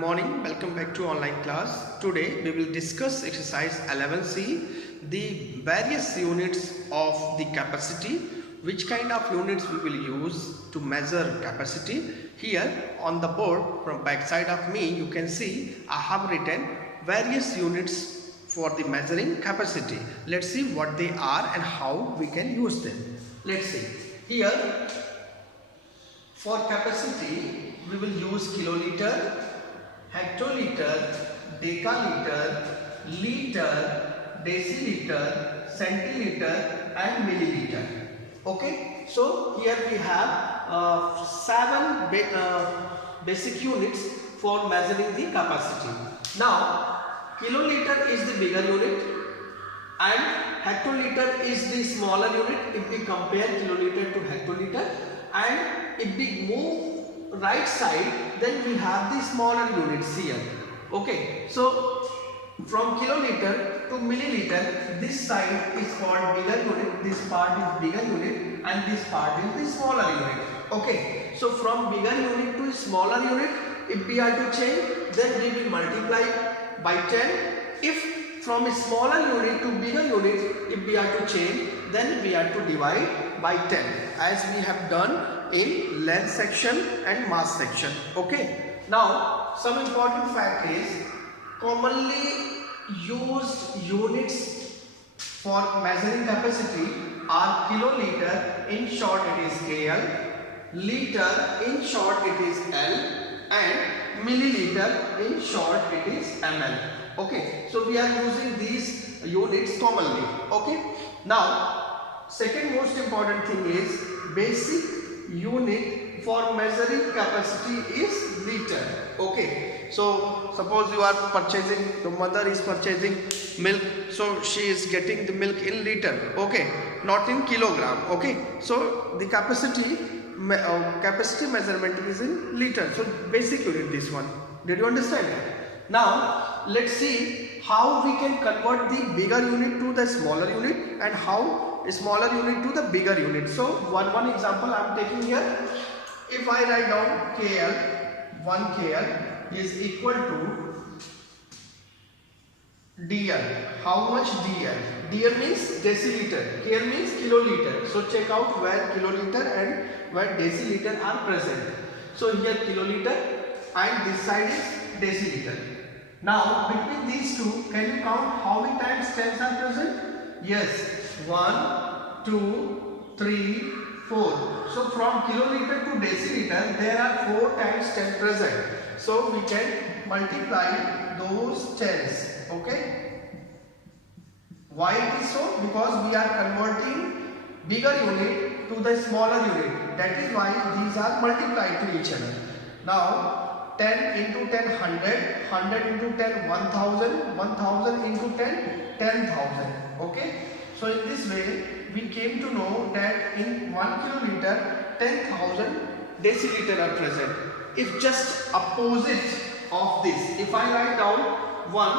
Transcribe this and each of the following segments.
morning, welcome back to online class. Today we will discuss exercise 11C, the various units of the capacity, which kind of units we will use to measure capacity. Here on the board from back side of me you can see I have written various units for the measuring capacity. Let's see what they are and how we can use them. Let's see. Here for capacity we will use kiloliter, hectoliter, decaliter, liter, deciliter, centiliter and milliliter. Okay, so here we have 7 basic units for measuring the capacity. Now kiloliter is the bigger unit and hectoliter is the smaller unit if we compare kiloliter to hectoliter, and if we move right side then we have the smaller units here. Okay, so from kiloliter to milliliter, this side is called bigger unit, this part is bigger unit and this part is the smaller unit. Okay, so from bigger unit to smaller unit, if we are to change then we will multiply by 10. If from a smaller unit to bigger unit, if we are to change then we are to divide by 10 as we have done in length section and mass section. Okay, now some important fact is commonly used units for measuring capacity are kiloliter, in short it is KL, liter, in short it is L, and milliliter, in short it is ml. Okay, so we are using these units commonly. Okay, now second most important thing is basic unit for measuring capacity is liter. Okay, so suppose you are purchasing, the mother is purchasing milk, so she is getting the milk in liter, okay, not in kilogram. Okay, so the capacity measurement is in liter, so basic unit this one. Did you understand that? Now let's see how we can convert the bigger unit to the smaller unit and how a smaller unit to the bigger unit. So one example I am taking here. If I write down KL, 1 KL is equal to DL. How much DL? DL means deciliter, KL means kiloliter. So check out where kiloliter and where deciliter are present. So here kiloliter and this side is deciliter. Now between these two, can you count how many times tens are present? Yes, 1, 2, 3, 4. So from kiloliter to deciliter there are 4 times 10 present. So we can multiply those tens. Okay. Why it is so? Because we are converting bigger unit to the smaller unit. That is why these are multiplied to each other. Now 10 into 10 100, 100 into 10 1000, 1000 into 10 10,000. Okay. So in this way we came to know that in 1 kiloliter 10,000 deciliter are present. If just opposite of this, if I write down one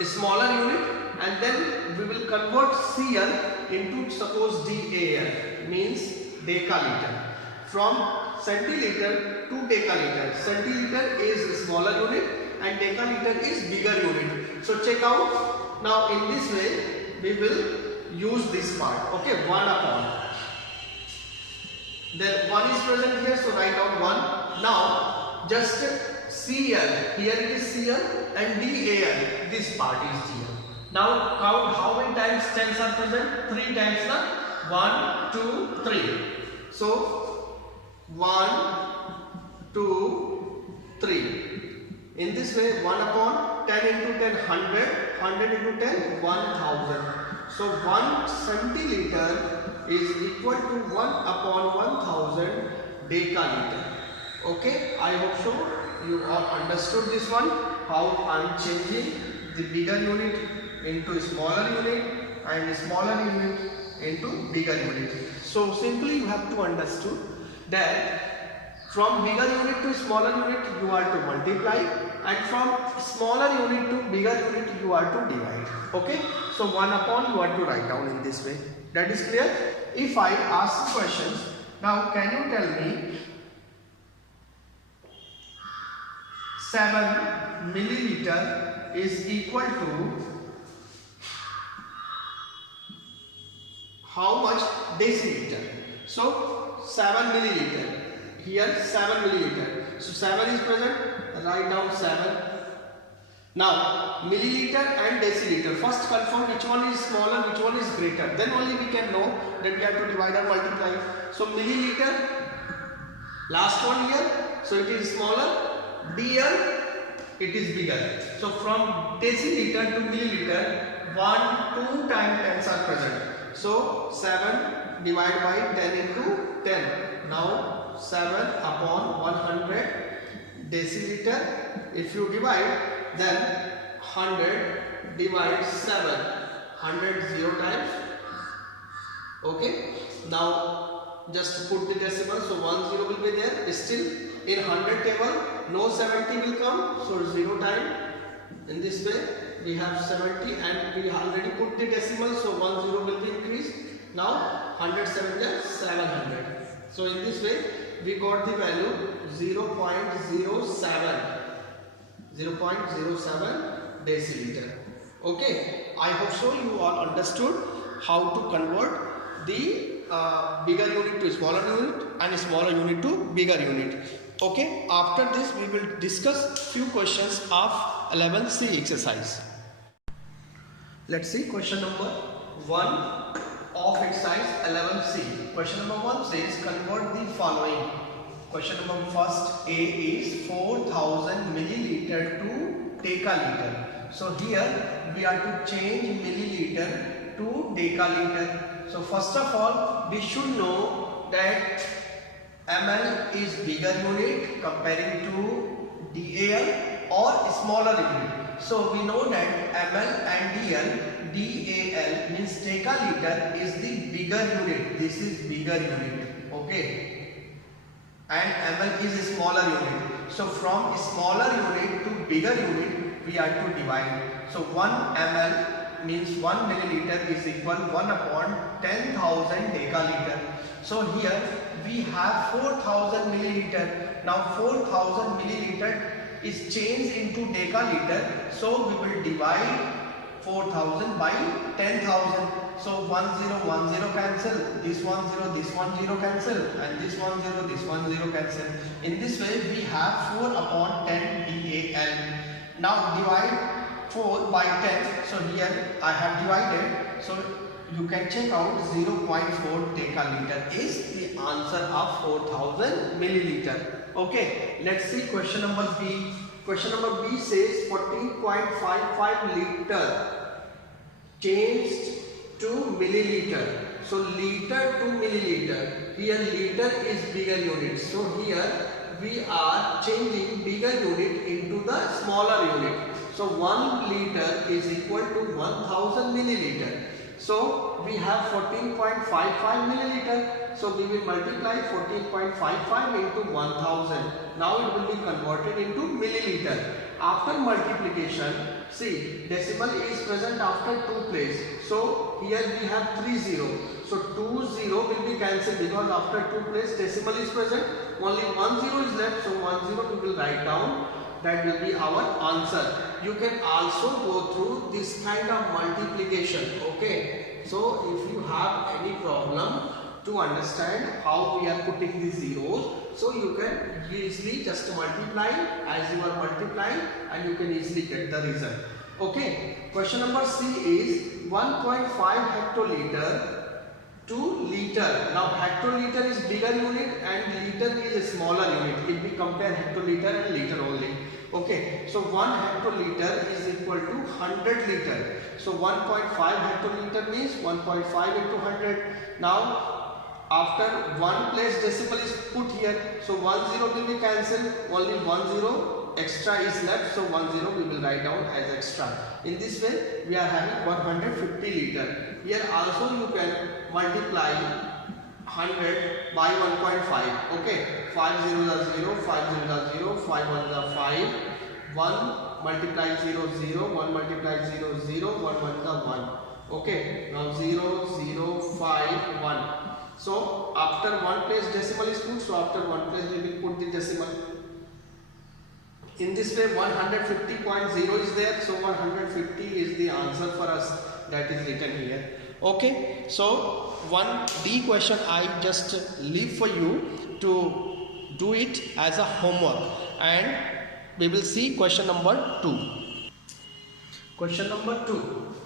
a smaller unit and then we will convert CL into suppose DAL, means decaliter. From centiliter to decaliter. Centiliter is a smaller unit and decaliter is bigger unit. So check out. Now in this way we will use this part. Okay, 1 upon. Then 1 is present here, so write down 1. Now just CL, here it is CL, and DAL, this part is DL. Now count how many times tens are present? 3 times na? 1, 2, 3. So 1, 2, 3. In this way 1 upon 10 into 10 100, 100 into 10 1000. So 1 centiliter is equal to 1 upon 1000 decaliter. Okay, I hope so you all understood this one, how I am changing the bigger unit into smaller unit and smaller unit into bigger unit. So simply you have to understand that from bigger unit to smaller unit you are to multiply, and from smaller unit to bigger unit you are to divide. Okay, so 1 upon you are to write down in this way. That is clear? If I ask questions, now can you tell me 7 milliliter is equal to how much deciliter? So 7 milliliter. Here 7 milliliter. So 7 is present. Write down 7. Now milliliter and deciliter. First confirm which one is smaller, which one is greater. Then only we can know that we have to divide or multiply. So milliliter. Last one here. So it is smaller. DL. It is bigger. So from deciliter to milliliter, 1, 2 times tens are present. So 7 divided by 10 into 10. Now 7 upon 100 deciliter. If you divide, then 100 divides 7. 100 0 times. Okay. Now just put the decimal. So 1 0 will be there. Still in 100 table, no 70 will come. So 0 time. In this way, we have 70 and we already put the decimal. So 1 0 will be increased. Now 170 700. So in this way, we got the value 0.07. 0.07 deciliter. Okay, I hope so you all understood how to convert the bigger unit to smaller unit and smaller unit to bigger unit. Okay, after this we will discuss few questions of 11C exercise. Let's see question number 1 of exercise 11C. Question number 1 says convert the following. Question number first A is 4000 milliliter to decaliter. So here we are to change milliliter to decaliter. So first of all we should know that ml is bigger unit comparing to DAL or smaller unit. So we know that ml and DAL means decaliter is the bigger unit. This is bigger unit. Okay. And ml is a smaller unit. So from smaller unit to bigger unit we are to divide. So 1 ml means 1 milliliter is equal 1 upon 10,000 decaliter. So here we have 4000 milliliter. Now 4000 milliliter is changed into decaliter. So we will divide 4000 by 10,000. So 1 0 1 0 cancel, this 1 0 this 1 0 cancel, and this 1 0 this 1 0 cancel. In this way we have 4 upon 10 DAL. Now divide 4 by 10. So here I have divided. So you can check out 0.4 decaliter is the answer of 4000 milliliter. Okay, let's see question number B. Question number B says 14.55 liter changed to milliliter. So liter to milliliter. Here liter is bigger unit. So here we are changing bigger unit into the smaller unit. So 1 liter is equal to 1000 milliliter. So we have 14.55 milliliter. So we will multiply 14.55 into 1000. Now it will be converted into milliliter. After multiplication, see decimal is present after 2 place. So here we have 3 0. So 2 0 will be cancelled because after 2 place decimal is present. Only 1 0 is left. So 1 0 we will write down. That will be our answer. You can also go through this kind of multiplication. Okay. So if you have any problem to understand how we are putting the zeros, so you can easily just multiply as you are multiplying and you can easily get the result. Okay. Question number C is 1.5 hectoliter to liter. Now hectoliter is bigger unit and liter is a smaller unit if we compare hectoliter and liter only. Okay, so 1 hectoliter is equal to 100 liter. So 1.5 hectoliter means 1.5 into 100. Now after 1 place decimal is put here, so 1 0 will be cancelled, only 1 0 extra is left, so 1 0 we will write down as extra. In this way we are having 150 liter. Here also you can multiply 100 by 1.5. Okay, 5 0 are 0, 5 0 are 0, 5 1 are 5, 1 multiply 0 0, 1 multiply 0 0, 1 1 are 1. Okay, now 0 0 5 1. So after 1 place decimal is put, so after 1 place we will put the decimal. In this way 150.0 is there, so 150 is the answer for us, that is written here. Okay, so 1D question I just leave for you to do it as a homework, and we will see question number 2. Question number 2.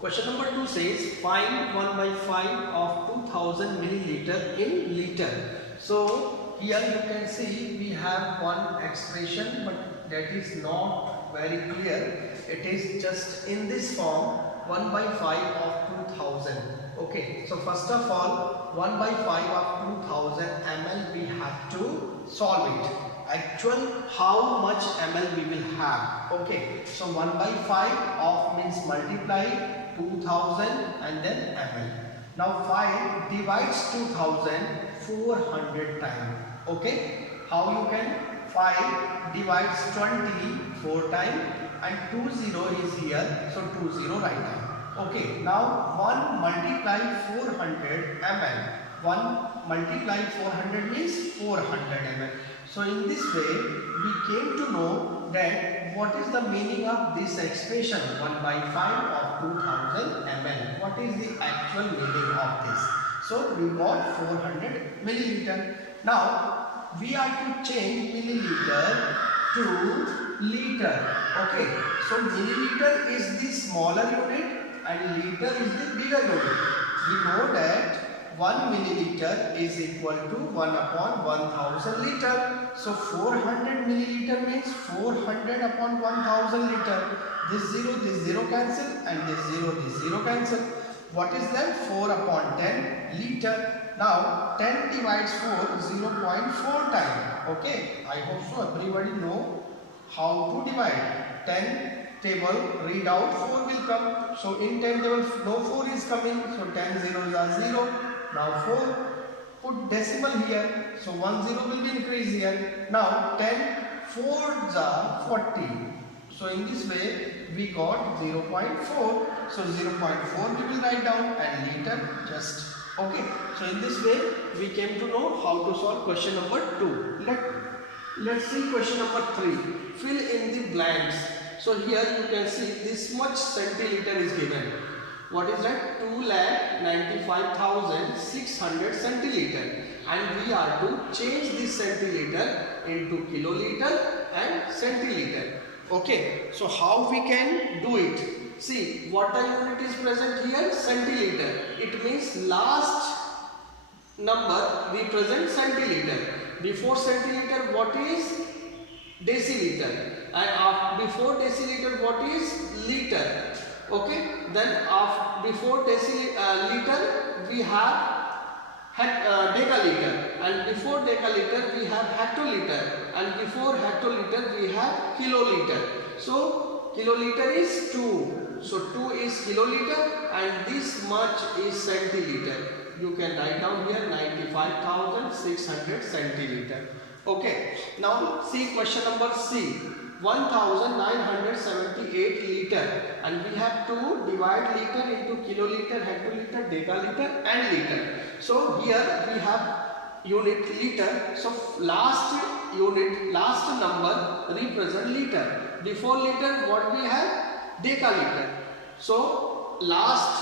Question number 2 says find 1/5 of 2000 milliliter in liter. So here you can see we have one expression, but that is not very clear. It is just in this form, 1/5 of 2000. Okay, so first of all 1/5 of 2000 ml we have to solve it. Actual how much ml we will have. Okay, so 1/5 of means multiply 2000 and then ml. Now 5 divides 2000 400 times. Okay, how you can? 5 divides 20 4 times and 20 is here, so 20 write down. Okay, now 1 multiply 400 ml. 1 multiply 400 means 400 ml. So in this way we came to know that what is the meaning of this expression 1/5 of 2000 ml. What is the actual meaning of this? So we got 400 milliliter. Now we are to change milliliter to liter. Okay, so milliliter is the smaller unit and liter is the bigger unit. We know that 1 milliliter is equal to 1 upon 1000 liter. So 400 milliliter means 400 upon 1000 liter. This 0 cancel, and this 0 cancel. What is that? 4 upon 10 liter. Now 10 divides 4, 0.4 time. Okay, I hope so everybody know how to divide. 10 table, read out 4 will come. So in 10 table no 4 is coming, so 10 zeros are 0. Now 4, put decimal here, so 1 0 will be increased here. Now 10 4s are 40. So in this way we got 0.4. So 0.4 we will write down and liter just. Okay, so in this way we came to know how to solve question number 2. Let's see question number 3. Fill in the blanks. So here you can see this much centiliter is given. What is that? 2,95,600 centiliter, and we are to change this centiliter into kiloliter and centiliter. Okay, so how we can do it? See, what the unit is present here? Centiliter. It means last number represent centiliter. Before centiliter what is? Deciliter. And before deciliter what is? Liter. Okay, then before deciliter we have decaliter, and before decaliter we have hectoliter, and before hectoliter we have kiloliter. So kiloliter is 2, so 2 is kiloliter, and this much is centiliter. You can write down here 95,600 centiliter. Okay, now see question number C. 1978 liter, and we have to divide liter into kiloliter, hectoliter, decaliter and liter. So here we have unit liter, so last unit, last number represent liter. Before liter what we have? Decaliter. So last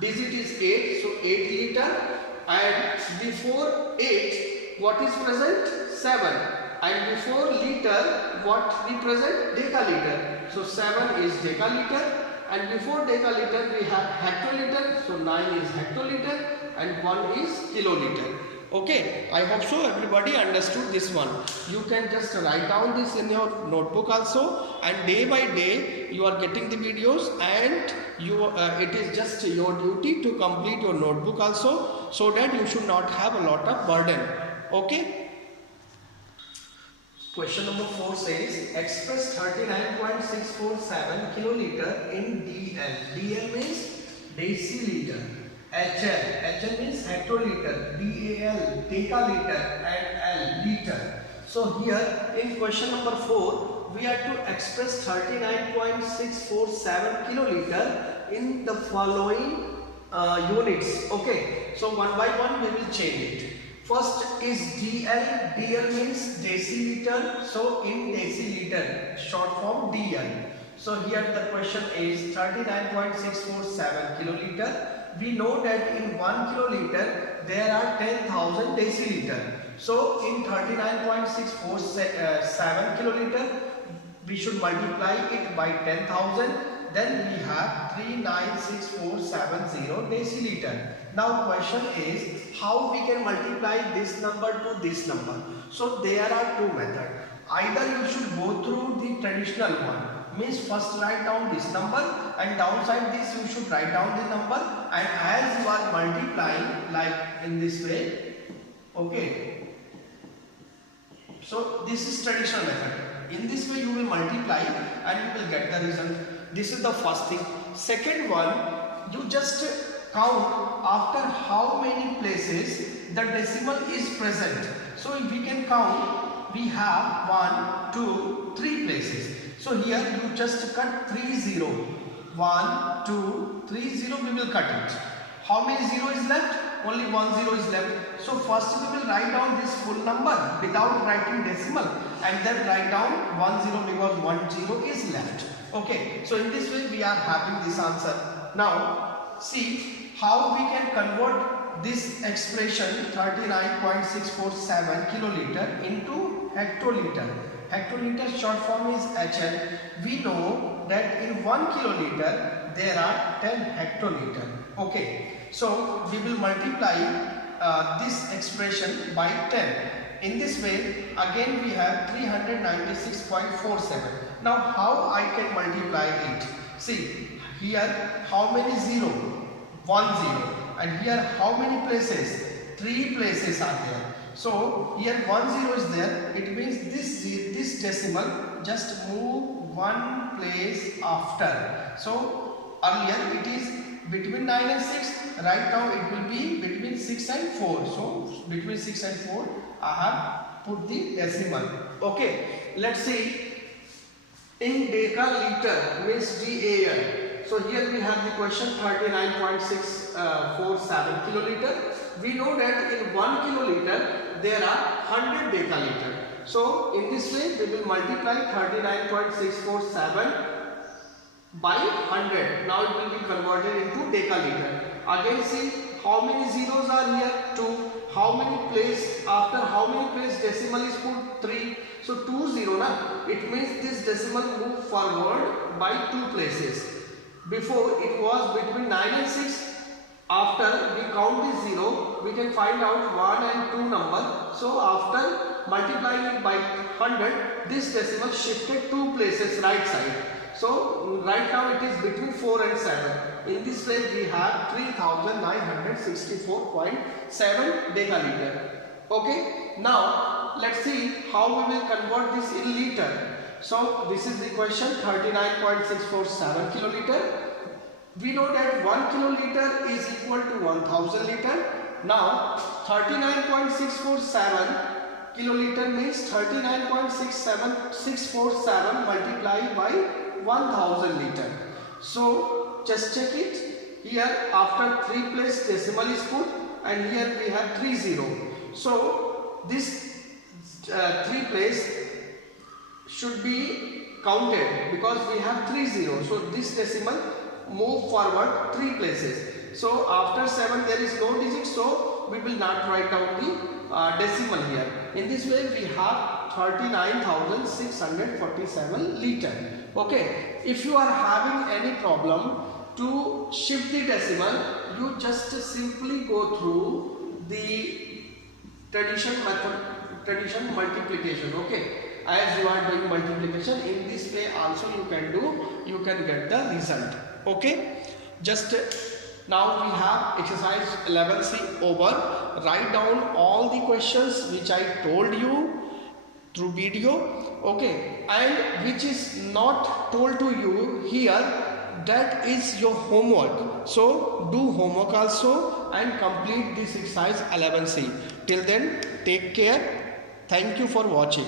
digit is 8, so 8 liter, and before 8 what is present? 7. And before liter what represent? Decaliter. So 7 is decaliter, and before decaliter we have hectoliter, so 9 is hectoliter and 1 is kiloliter. Okay, I hope so everybody understood this one. You can just write down this in your notebook also, and day by day you are getting the videos, and it is just your duty to complete your notebook also, so that you should not have a lot of burden. Okay. Question number 4 says express 39.647 kiloliter in DL. DL means deciliter. HL means hectoliter. DAL decaliter, and L liter. So here in question number 4 we are to express 39.647 kiloliter in the following units. Okay, so one by one we will change it. First is DL. DL means deciliter. So in deciliter, short form DL. So here the question is 39.647 kiloliter. We know that in 1 kiloliter there are 10,000 deciliter. So in 39.647 kiloliter, we should multiply it by 10,000. Then we have 396470 deciliter. Now question is how we can multiply this number to this number. So there are two methods. Either you should go through the traditional one, means first write down this number and downside this you should write down the number, and as you are multiplying like in this way, okay. So this is traditional method. In this way you will multiply and you will get the result. This is the first thing. Second one, you just count after how many places the decimal is present. So if we can count, we have 1, 2, 3 places. So here you just cut 3 0. 1, 2, 3 0, we will cut it. How many 0 is left? Only 1 0 is left. So first we will write down this full number without writing decimal, and then write down 1 0 because 1 0 is left. Okay, so in this way we are having this answer. Now see how we can convert this expression 39.647 kiloliter into hectoliter. Hectoliter short form is HL. We know that in 1 kiloliter there are 10 hectoliter. Okay, so we will multiply this expression by 10. In this way again we have 396.47. Now how I can multiply it? See here how many 0? 1 0. And here how many places? 3 places are there. So here 1 0 is there. It means this decimal just move 1 place after. So earlier it is between 9 and 6. Right now it will be between 6 and 4. So between 6 and 4 I have put the decimal. Okay, let's see. In decaliter means DAL. So here we have the question 39.647 kiloliter. We know that in 1 kiloliter there are 100 decaliter. So in this way we will multiply 39.647 by 100. Now it will be converted into decaliter. Again see how many zeros are here? 2. How many place, after how many place decimal is put? 3. So 2 0 na? It means this decimal move forward by 2 places. Before it was between 9 and 6. After we count this 0, we can find out 1 and 2 number. So after multiplying it by 100, this decimal shifted 2 places right side. So right now it is between 4 and 7. In this way we have 3964.7 decaliter. Okay, now let's see how we will convert this in liter. So this is the question 39.647 kiloliter. We know that 1 kiloliter is equal to 1000 liter. Now 39.647 kiloliter means 39.647 multiplied by 1000 liter. So just check it. Here after 3 place decimal is put and here we have 3 0. So this 3 place should be counted because we have 3 0. So this decimal move forward 3 places. So after 7 there is no digit, so we will not write down the decimal here. In this way we have 39,647 liter. Okay, if you are having any problem to shift the decimal, you just simply go through the tradition multiplication. Okay, as you are doing multiplication, in this way also you can get the result. Okay, just now we have exercise 11C over. Write down all the questions which I told you through video, okay, and which is not told to you here, that is your homework. So do homework also and complete this exercise 11C. Till then, take care. Thank you for watching.